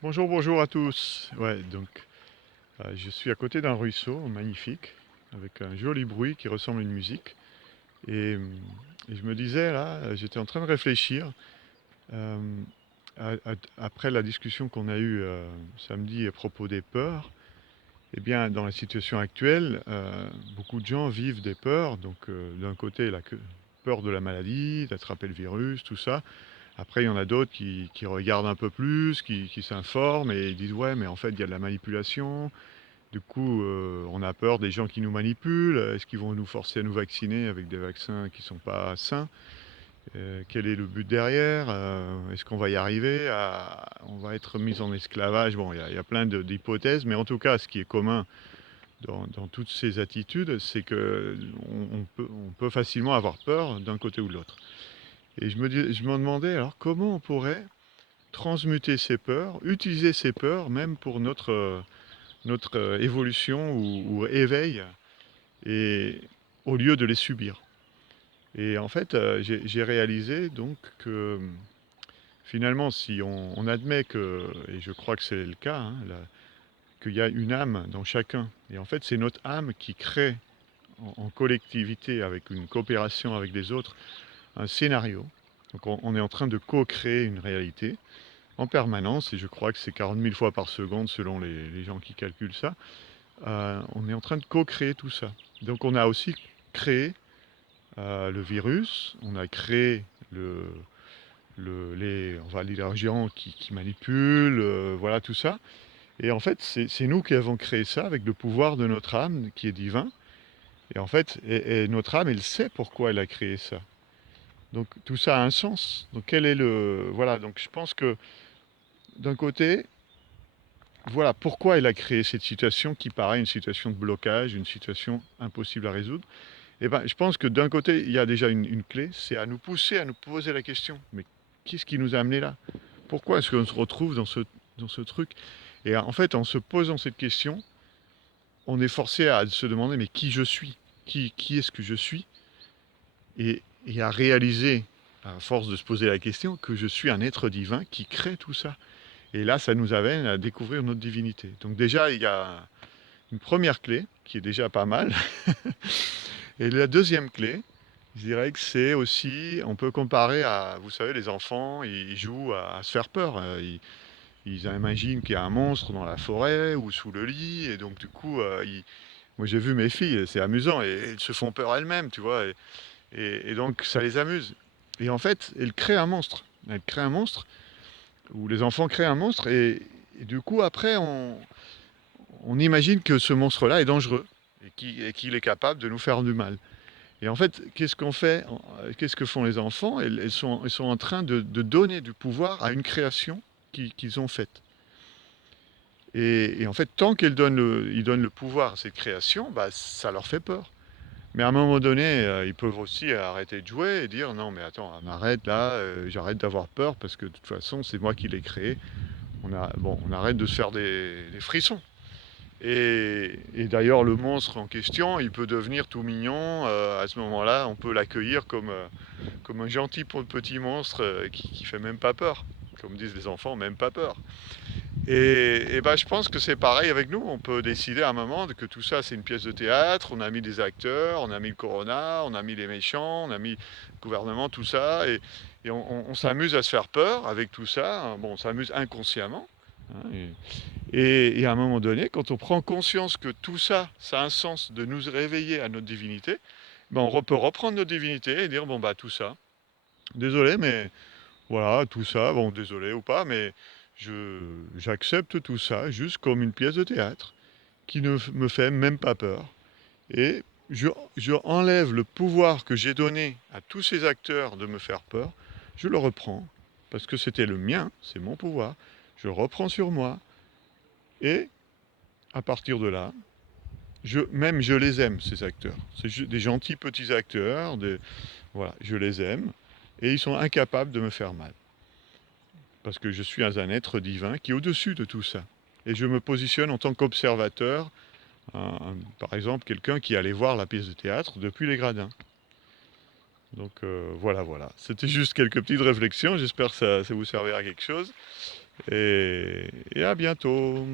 Bonjour, bonjour à tous. Je suis à côté d'un ruisseau magnifique, avec un joli bruit qui ressemble à une musique. Et, hum, et je me disais là, j'étais en train de réfléchir euh, après la discussion qu'on a eue samedi à propos des peurs. Eh bien, dans la situation actuelle, beaucoup de gens vivent des peurs. Donc, d'un côté, peur de la maladie, d'attraper le virus, tout ça. Après, il y en a d'autres qui regardent un peu plus, qui s'informent et ils disent ouais, mais en fait, il y a de la manipulation. Du coup, on a peur des gens qui nous manipulent. Est-ce qu'ils vont nous forcer à nous vacciner avec des vaccins qui ne sont pas sains? Quel est le but derrière? Est-ce qu'on va y arriver? On va être mis en esclavage? Bon, il y a plein d'hypothèses, mais en tout cas, ce qui est commun dans toutes ces attitudes, c'est que on peut facilement avoir peur d'un côté ou de l'autre. Et je me demandais alors comment on pourrait transmuter ces peurs, utiliser ces peurs même pour notre évolution ou éveil, et au lieu de les subir. Et en fait, j'ai réalisé donc que finalement, si on admet que, et je crois que c'est le cas, hein, qu'il y a une âme dans chacun, et en fait c'est notre âme qui crée en collectivité, avec une coopération avec les autres, un scénario. Donc on est en train de co-créer une réalité en permanence, et je crois que c'est 40 000 fois par seconde selon les gens qui calculent ça. On est en train de co-créer tout ça. Donc on a aussi créé le virus, on a créé on va dire, les géants qui manipulent, voilà tout ça. Et en fait, c'est nous qui avons créé ça avec le pouvoir de notre âme qui est divin. Et en fait, et notre âme, elle sait pourquoi elle a créé ça. Donc tout ça a un sens. Donc quel est le... Voilà, donc je pense que d'un côté, voilà pourquoi elle a créé cette situation qui paraît une situation de blocage, une situation impossible à résoudre. Et ben, je pense que d'un côté, il y a déjà une clé, c'est à nous pousser à nous poser la question. Mais qu'est-ce qui nous a amené là? Pourquoi est-ce qu'on se retrouve dans ce truc? Et en fait, en se posant cette question, on est forcé à se demander, mais qui je suis? Qui est-ce que je suis? Et à réaliser, à force de se poser la question, que je suis un être divin qui crée tout ça. Et là, ça nous amène à découvrir notre divinité. Donc déjà, il y a une première clé, qui est déjà pas mal. Et la deuxième clé, je dirais que c'est aussi, on peut comparer à, vous savez, les enfants, ils jouent à se faire peur. Ils imaginent qu'il y a un monstre dans la forêt ou sous le lit, et donc du coup, moi j'ai vu mes filles, c'est amusant, et elles se font peur elles-mêmes, tu vois, et donc ça les amuse. Et en fait, elles créent un monstre. Elles créent un monstre, ou les enfants créent un monstre, et du coup, après, on imagine que ce monstre-là est dangereux, et qu'il est capable de nous faire du mal. Et en fait, qu'est-ce qu'on fait? Qu'est-ce que font les enfants? Elles sont en train de donner du pouvoir à une création qu'ils ont faite. Et en fait, tant ils donnent le pouvoir à cette création, bah, ça leur fait peur. Mais à un moment donné, ils peuvent aussi arrêter de jouer et dire non, mais attends, on arrête là, j'arrête d'avoir peur parce que de toute façon, c'est moi qui l'ai créé. On arrête de se faire des frissons. Et d'ailleurs, le monstre en question, il peut devenir tout mignon. À ce moment-là, on peut l'accueillir comme un gentil petit monstre qui fait même pas peur. Comme disent les enfants, même pas peur. Et ben, je pense que c'est pareil avec nous. On peut décider à un moment que tout ça, c'est une pièce de théâtre. On a mis des acteurs, on a mis le corona, on a mis les méchants, on a mis le gouvernement, tout ça. Et on s'amuse à se faire peur avec tout ça. Bon, on s'amuse inconsciemment, hein. Et à un moment donné, quand on prend conscience que tout ça, ça a un sens de nous réveiller à notre divinité, ben peut reprendre notre divinité et dire, bon, bah tout ça, désolé, mais voilà, tout ça, bon, désolé ou pas, mais j'accepte tout ça juste comme une pièce de théâtre qui ne me fait même pas peur. Et je enlève le pouvoir que j'ai donné à tous ces acteurs de me faire peur, je le reprends, parce que c'était le mien, c'est mon pouvoir, je le reprends sur moi, et à partir de là, même je les aime, ces acteurs. C'est des gentils petits acteurs, voilà, je les aime, et ils sont incapables de me faire mal. Parce que je suis un être divin qui est au-dessus de tout ça. Et je me positionne en tant qu'observateur, par exemple quelqu'un qui allait voir la pièce de théâtre depuis les gradins. Donc voilà, voilà. C'était juste quelques petites réflexions, j'espère que ça vous servira à quelque chose. et à bientôt.